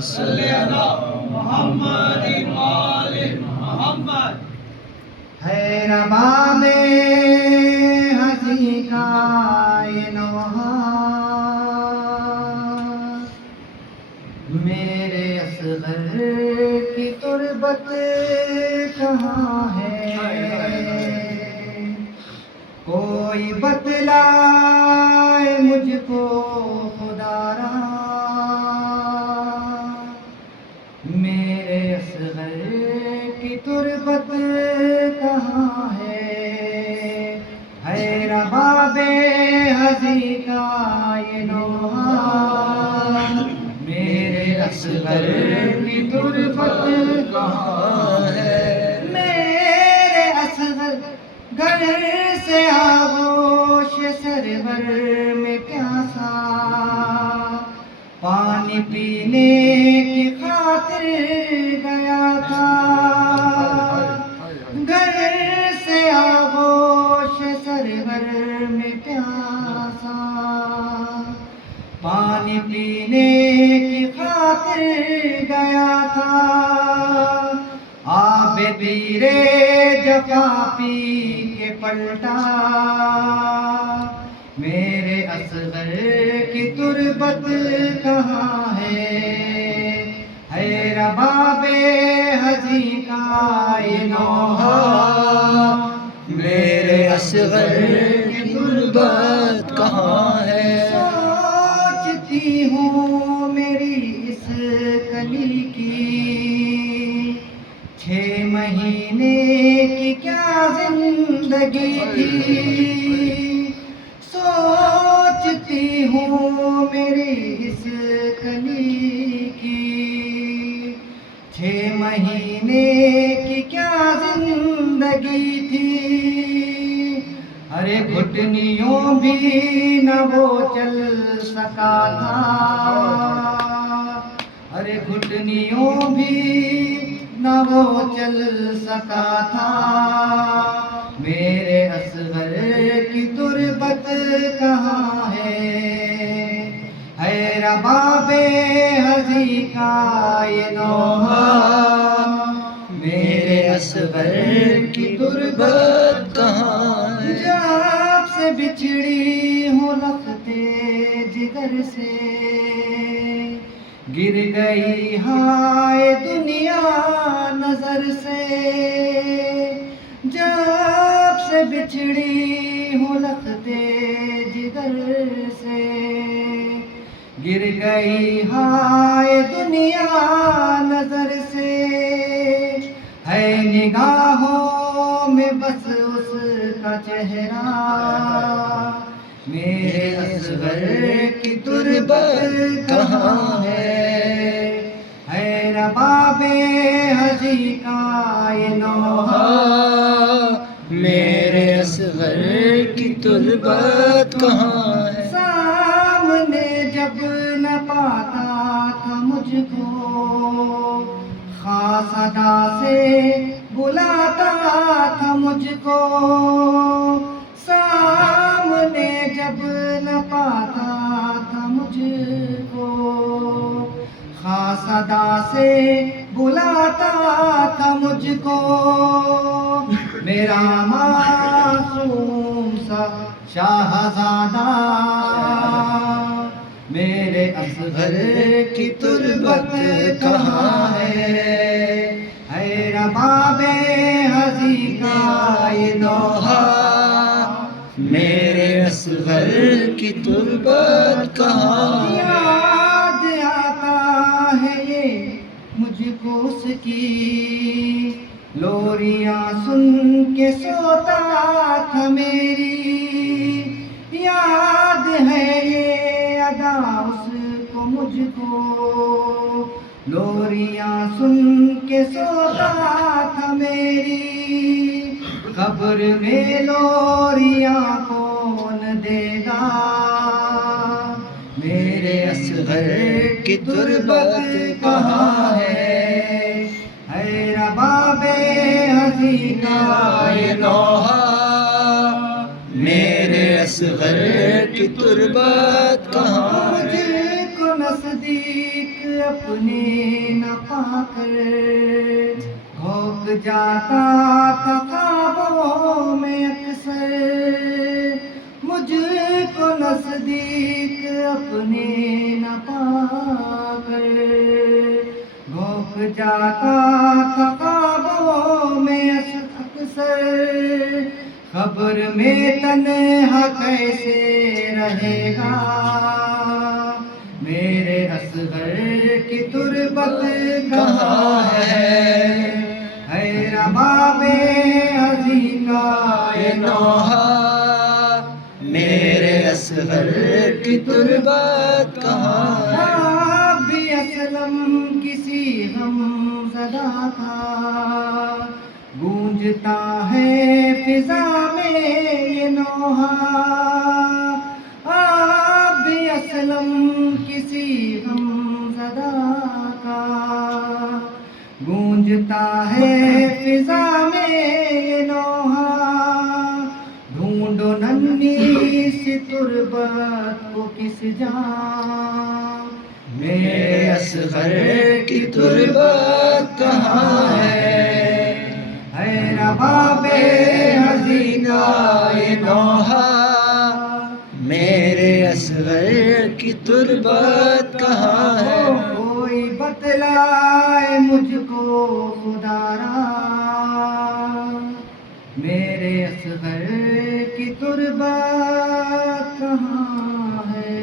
صلی علی محمد آل محمد۔ ہے رباب ہنسی کا یہ نوحہ، میرے اصغر کی تربت کہاں ہے؟ کوئی بتلائے مجھ کو خدا را، میرے اصغر کی تربت کہاں ہے؟ رباب ہنسی کا یہ نوحہ، میرے اصغر کی تربت کہاں ہے؟ میرے اصغر گھر سے آغوش سرور میں پیاسا، پانی پینے کی خاطر گیا تھا، گھر سے آغوش سرور میں پیاسا، پانی پینے کی خاطر گیا تھا، آب پیرے جفا پی کے پلٹا، میرے اصغر کی تربت کہاں ہے؟ رباب ہنسی کا یہ نوحہ، میرے اصغر کی تربت کہاں ہے؟ سوچتی ہوں میری اس کلی کی، 6 مہینے کی کیا زندگی تھی، سوچتی ہوں میری اس کلی کی، 6 مہینے کی کیا زندگی تھی، ارے گھٹنیوں بھی نہ وہ چل سکا تھا، ارے گھٹنیوں بھی نہ وہ چل سکا تھا، میرے اصغر کی تربت کہاں ہے؟ رباب ہنسی کا یہ نوحہ، میرے اصغر کی تربت کہاں ہے؟ جب سے بچھڑی ہوں لختے جگر سے، گر گئی ہائے دنیا نظر سے، جب سے بچھڑی ہوں لختے جگر سے، گر گئی ہائے دنیا نظر سے، ہے نگاہوں میں بس اس کا چہرہ، میرے اصغر کی تربت کہاں ہے؟ رباب ہنسی کا یہ نوحہ، میرے اصغر کی تربت کہاں ہے؟ سامنے جب نہ پاتا تھا مجھ کو، خاص ادا سے بلاتا تھا مجھ کو، سامنے جب نہ پاتا تھا مجھ کو، خاص ادا سے بلاتا تھا مجھ کو، میرا معصوم سا شاہزادہ، میرے اصغر کی تربت کہاں ہے؟ رباب ہنسی کا یہ نوحہ، میرے اصغر کی تربت کہاں ہے؟ یاد آتا ہے یہ مجھ کو اس کی، لوریاں سن کے سوتا تھا میری، یاد ہے یہ ادا اس کو مجھ کو، لوریاں سن کے سوتا تھا میری، قبر میں لوریاں کون دے گا، میرے اصغر کی تربت کہاں ہے؟ رباب ہنسی کا یہ نوحہ، میرے اصغر کی تربت کہاں ہے؟ مجھ کو نزدیک اپنے نہ پا کر بھوک جاتا تھا خوابوں میں اکثر، مجھ کو نزدیک اپنے نہ پا کر بھوک جاتا تھا خوابوں میں اکثر، خبر میں تنہا کیسے رہے گا میرے اصغر کی تربت کہاں ہے رباب ازیں کا یہ نوحہ میرے اصغر کی تربت کہاں ہے؟ بھی اسلم کسی غم زدہ تھا، گونجتا ہے فضا میں یہ نوحہ، بھی اسلم کسی غم زدہ کا، گونجتا ہے فضا میں یہ نوحہ، ڈھونڈو ننھی سی تربت کو کس جہاں میرے اصغر کی تربت کہاں ہے؟ رباب ازیں کا یہ نوحہ میرے اصغر کی تربت کہاں ہے؟ کوئی بتلائے مجھ کو خدا را میرے اصغر کی تربت کہاں ہے؟